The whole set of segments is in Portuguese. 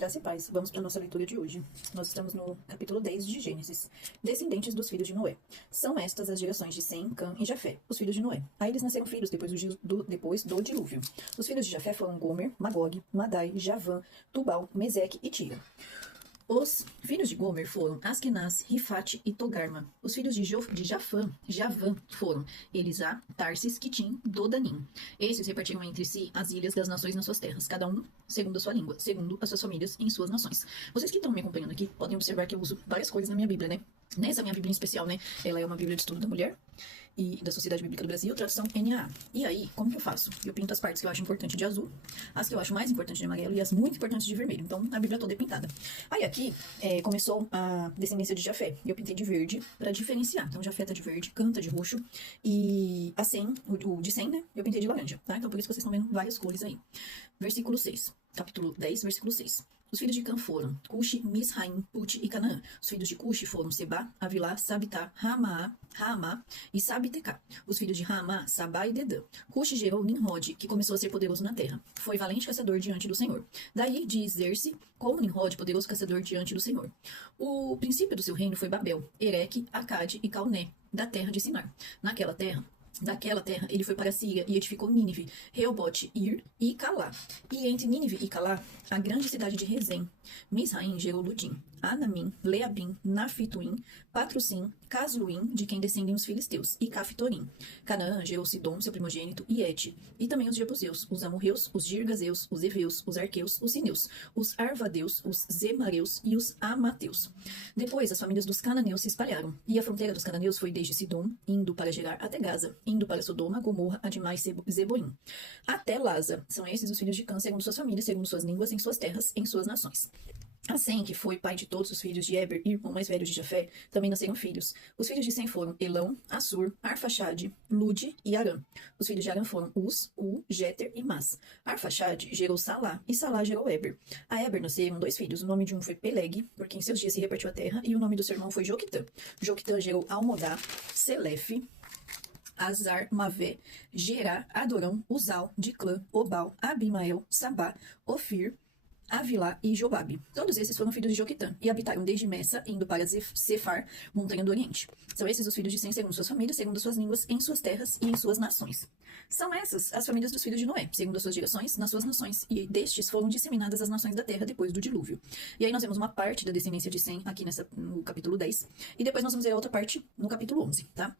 Graça e paz. Vamos para a nossa leitura de hoje. Nós estamos no capítulo 10 de Gênesis. Descendentes dos filhos de Noé. São estas as gerações de Sem, Cã e Jafé, os filhos de Noé. A eles nasceram filhos depois do dilúvio. Os filhos de Jafé foram Gomer, Magog, Madai, Javã, Tubal, Meseque e Tira. Os filhos de Gomer foram Askenaz, Rifate e Togarma. Os filhos de Javã foram Elisá, Tarsis, Quitim, Dodanim. Esses repartiram entre si as ilhas das nações nas suas terras, cada um segundo a sua língua, segundo as suas famílias em suas nações. Vocês que estão me acompanhando aqui podem observar que eu uso várias coisas na minha Bíblia, né? Nessa minha Bíblia em especial, né? Ela é uma Bíblia de estudo da mulher e da Sociedade Bíblica do Brasil, tradução NAA. E aí, como que eu faço? Eu pinto as partes que eu acho importante de azul, as que eu acho mais importantes de amarelo e as muito importantes de vermelho. Então, a Bíblia toda é pintada. Aí aqui, começou a descendência de Jafé. E eu pintei de verde para diferenciar. Então, Jafé tá de verde, Cã tá de roxo. E a Sem, o de Sem, né? Eu pintei de laranja, tá? Então, por isso que vocês estão vendo várias cores aí. Versículo 6. Capítulo 10, versículo 6. Os filhos de Cã foram Cuxi, Misraim, Put e Canaã. Os filhos de Cuxi foram Seba, Avilá, Sabitá, Raamá e Sabitecá. Os filhos de Raamá, Sabá e Dedã. Cuxi gerou Nimrod, que começou a ser poderoso na terra. Foi valente caçador diante do Senhor. Daí dizer-se como Nimrod, poderoso caçador diante do Senhor. O princípio do seu reino foi Babel, Ereque, Acade e Calné, da terra de Sinar. Daquela terra, ele foi para a Síria e edificou Nínive, Reobote, Ir e Calá. E entre Nínive e Calá, a grande cidade de Rezém. Misraim gerou Ludim, Anamim, Leabim, Nafituim, Patrussim, Casluim, de quem descendem os filisteus, e Caftorim. Canaã gerou Sidom, seu primogênito, e Et, e também os Jebuseus, os Amorreus, os Girgazeus, os Eveus, os Arqueus, os Sineus, os Arvadeus, os Zemareus e os Amateus. Depois, as famílias dos cananeus se espalharam, e a fronteira dos cananeus foi desde Sidom, indo para Gerar até Gaza, indo para Sodoma, Gomorra, Admá e Zeboim, até Laza. São esses os filhos de Cã, segundo suas famílias, segundo suas línguas, em suas terras, em suas nações. A Sem, que foi pai de todos os filhos de Eber, irmão mais velho de Jafé, também nasceram filhos. Os filhos de Sem foram Elão, Assur, Arfaxade, Lude e Arã. Os filhos de Arã foram Uz, Jeter e Mas. Arfaxade gerou Salá, e Salá gerou Eber. A Eber nasceram 2 filhos. O nome de um foi Peleg, porque em seus dias se repartiu a terra, e o nome do seu irmão foi Joquitã. Joquitã gerou Almodá, Selefe, Azar, Mavé, Gerá, Adorão, Uzal, Diclã, Obal, Abimael, Sabá, Ofir, Avilá e Jobabe. Todos esses foram filhos de Joquitã e habitaram desde Messa, indo para Sefar, montanha do Oriente. São esses os filhos de Sem, segundo suas famílias, segundo suas línguas, em suas terras e em suas nações. São essas as famílias dos filhos de Noé, segundo as suas gerações, nas suas nações, e destes foram disseminadas as nações da terra depois do dilúvio. E aí nós vemos uma parte da descendência de Sem aqui no capítulo 10, e depois nós vamos ver a outra parte no capítulo 11, tá?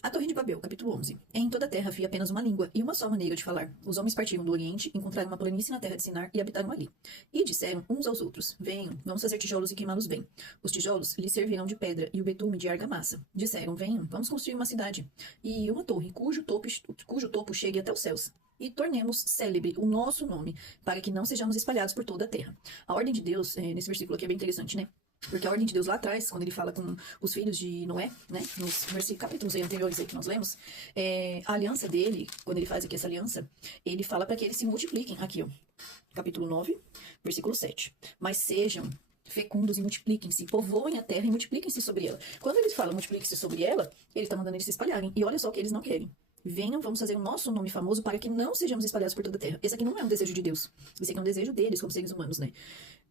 A Torre de Babel, capítulo 11. Em toda a terra havia apenas uma língua e uma só maneira de falar. Os homens partiram do Oriente, encontraram uma planície na terra de Sinar e habitaram ali. E disseram uns aos outros: Venham, vamos fazer tijolos e queimá-los bem. Os tijolos lhes servirão de pedra e o betume de argamassa. Disseram: Venham, vamos construir uma cidade e uma torre cujo topo chegue até os céus. E tornemos célebre o nosso nome, para que não sejamos espalhados por toda a terra. A ordem de Deus, nesse versículo aqui é bem interessante, né? Porque a ordem de Deus lá atrás, quando ele fala com os filhos de Noé, né, nos capítulos anteriores aí que nós lemos, a aliança dele, quando ele faz aqui essa aliança, ele fala para que eles se multipliquem. Aqui, ó, capítulo 9, versículo 7. Mas sejam fecundos e multipliquem-se, povoem a terra e multipliquem-se sobre ela. Quando ele fala multipliquem-se sobre ela, ele está mandando eles se espalharem. E olha só o que eles não querem. Venham, vamos fazer o nosso nome famoso para que não sejamos espalhados por toda a terra. Esse aqui não é um desejo de Deus. Esse aqui é um desejo deles como seres humanos, né?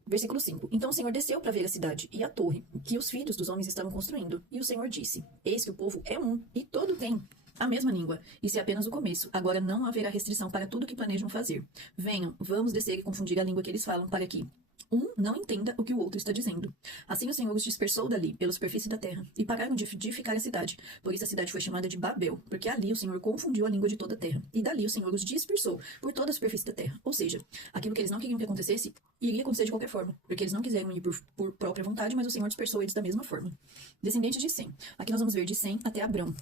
Versículo 5. Então o Senhor desceu para ver a cidade e a torre que os filhos dos homens estavam construindo. E o Senhor disse: Eis que o povo é um, e todo tem a mesma língua. Isso é apenas o começo. Agora não haverá restrição para tudo que planejam fazer. Venham, vamos descer e confundir a língua que eles falam, para que um não entenda o que o outro está dizendo. Assim o Senhor os dispersou dali, pela superfície da terra, e pararam de edificar a cidade. Por isso a cidade foi chamada de Babel, porque ali o Senhor confundiu a língua de toda a terra. E dali o Senhor os dispersou por toda a superfície da terra. Ou seja, aquilo que eles não queriam que acontecesse, iria acontecer de qualquer forma, porque eles não quiseram ir por própria vontade, mas o Senhor dispersou eles da mesma forma. Descendentes de Sem. Aqui nós vamos ver de Sem até Abrão.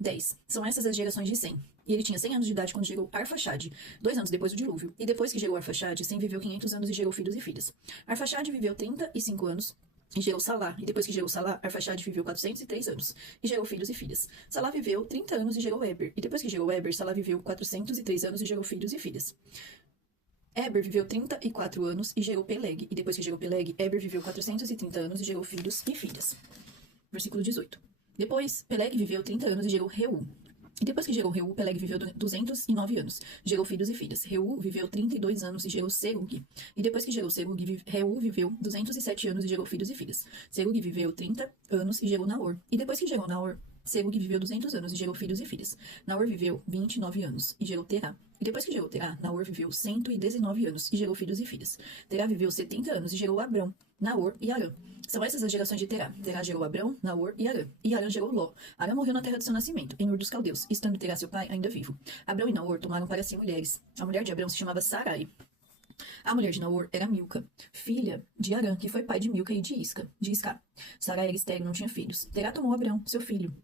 10. São essas as gerações de Sem. E ele tinha 100 anos de idade quando gerou Arfaxade, 2 anos depois do dilúvio. E depois que gerou Arfaxade, Sem viveu 500 anos e gerou filhos e filhas. Arfaxade viveu 35 anos e gerou Salá. E depois que gerou Salá, Arfaxade viveu 403 anos e gerou filhos e filhas. Salá viveu 30 anos e gerou Eber. E depois que gerou Eber, Salá viveu 403 anos e gerou filhos e filhas. Eber viveu 34 anos e gerou Peleg. E depois que gerou Peleg, Eber viveu 430 anos e gerou filhos e filhas. Versículo 18. Depois, Peleg viveu 30 anos e gerou Reu. E depois que gerou Reu, Peleg viveu 209 anos. Gerou filhos e filhas. Reu viveu 32 anos e gerou Serug. E depois que gerou Serug, Reu viveu 207 anos e gerou filhos e filhas. Serug viveu 30 anos e gerou Naor. E depois que gerou Naor, Serug viveu 200 anos e gerou filhos e filhas. Naor viveu 29 anos e gerou Terá. E depois que gerou Terá, Naor viveu 119 anos e gerou filhos e filhas. Terá viveu 70 anos e gerou Abrão, Naor e Arã. São essas as gerações de Terá. Terá gerou Abrão, Naor e Arã. E Arã gerou Ló. Arã morreu na terra de seu nascimento, em Ur dos Caldeus, estando Terá seu pai ainda vivo. Abrão e Naor tomaram para si mulheres. A mulher de Abrão se chamava Sarai. A mulher de Naor era Milca, filha de Arã, que foi pai de Milca e de Isca. Sarai era estéril, não tinha filhos. Terá tomou Abrão, seu filho,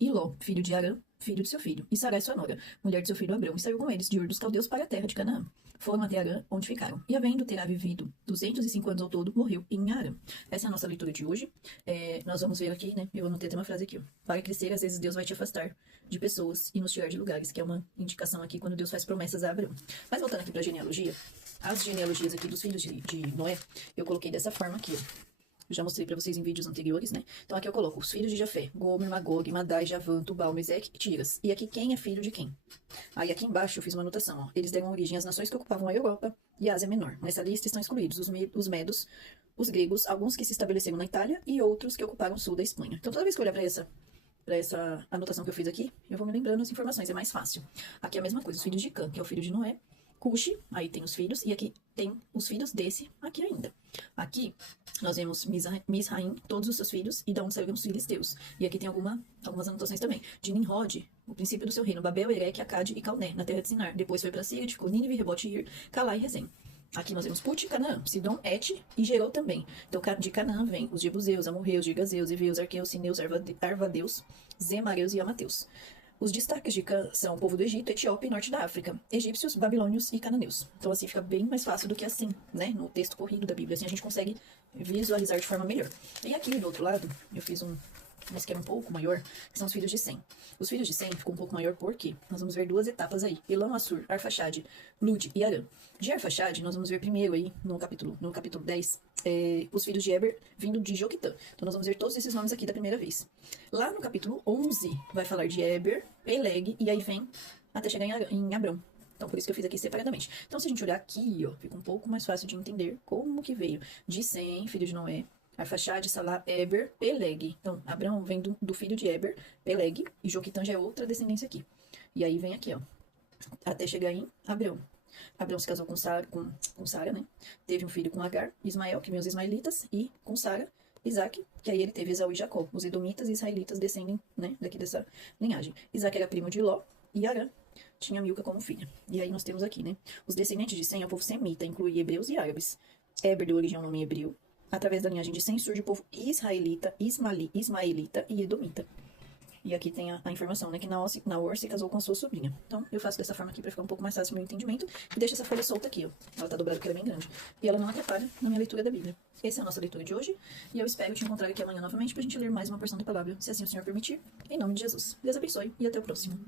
e Ló, filho de Arã, filho de seu filho, e Sarai sua nora, mulher de seu filho Abrão, e saiu com eles de Ur dos Caldeus para a terra de Canaã. Foram até Arã, onde ficaram. E havendo Terá vivido 205 anos ao todo, morreu em Arã. Essa é a nossa leitura de hoje. Nós vamos ver aqui, né? Eu anotei até uma frase aqui, ó. Para crescer, às vezes Deus vai te afastar de pessoas e nos tirar de lugares, que é uma indicação aqui quando Deus faz promessas a Abraão. Mas voltando aqui para a genealogia, as genealogias aqui dos filhos de Noé, eu coloquei dessa forma aqui, ó. Eu já mostrei pra vocês em vídeos anteriores, né? Então aqui eu coloco os filhos de Jafé: Gomer, Magog, Madai, Javan, Tubal, Meseque e Tiras. E aqui quem é filho de quem? Aí aqui embaixo eu fiz uma anotação, ó. Eles deram origem às nações que ocupavam a Europa e a Ásia Menor. Nessa lista estão excluídos os medos, os gregos, alguns que se estabeleceram na Itália e outros que ocuparam o sul da Espanha. Então toda vez que eu olhar pra essa anotação que eu fiz aqui, eu vou me lembrando as informações, é mais fácil. Aqui é a mesma coisa, os filhos de Cã, que é o filho de Noé, Cuxi, aí tem os filhos, e aqui tem os filhos desse aqui ainda. Aqui nós vemos Misraim, todos os seus filhos, e de onde saíram os filisteus. E aqui tem algumas anotações também. De Nimrod, o princípio do seu reino, Babel, Ereque, Acade e Calné, na terra de Sinar. Depois foi para Síria, ficou Nínive, Rebote, Ir, Calá e Rezem. Aqui nós vemos Put, Canaã, Sidom, Et e Gerou também. Então de Canaã vem os Jebuseus, Amorreus, Girgazeus, Eveus, Arqueus, Sineus, Arvadeus, Zemareus e Amateus. Os destaques de Cã são o povo do Egito, Etiópia e norte da África, egípcios, babilônios e cananeus. Então assim fica bem mais fácil do que assim, né, no texto corrido da Bíblia. Assim a gente consegue visualizar de forma melhor. E aqui do outro lado, eu fiz um esquema um pouco maior, que são os filhos de Sem. Os filhos de Sem ficou um pouco maior porque nós vamos ver duas etapas aí: Elam, Assur, Arfaxade, Lud e Arã. De Arfaxade, nós vamos ver primeiro aí, no capítulo 10, os filhos de Eber vindo de Joquitã. Então nós vamos ver todos esses nomes aqui da primeira vez. Lá no capítulo 11, vai falar de Eber, Peleg, e aí vem até chegar em Abrão. Então, por isso que eu fiz aqui separadamente. Então, se a gente olhar aqui, ó, fica um pouco mais fácil de entender como que veio de Sem, filho de Noé, Arfaxade, Salá, Eber, Peleg. Então, Abrão vem do filho de Eber, Peleg, e Joquitã já é outra descendência aqui. E aí vem aqui, ó, até chegar em Abrão. Abrão se casou com Sara, né? Teve um filho com Agar, Ismael, que vem os ismaelitas, e com Sara, Isaac, que aí ele teve Esaú e Jacó. Os edomitas e israelitas descendem, né, daqui dessa linhagem. Isaac era primo de Ló, e Arã tinha Milca como filha. E aí nós temos aqui, né? Os descendentes de Sem é o povo semita, inclui hebreus e árabes. Eber deu origem ao nome hebreu. Através da linhagem de Sem surge o povo israelita, ismaelita e edomita. E aqui tem a informação, né, que Naor se casou com a sua sobrinha. Então, eu faço dessa forma aqui pra ficar um pouco mais fácil o meu entendimento. E deixo essa folha solta aqui, ó. Ela tá dobrada porque ela é bem grande. E ela não atrapalha na minha leitura da Bíblia. Essa é a nossa leitura de hoje. E eu espero te encontrar aqui amanhã novamente pra gente ler mais uma porção da palavra, se assim o Senhor permitir. Em nome de Jesus. Deus abençoe e até o próximo.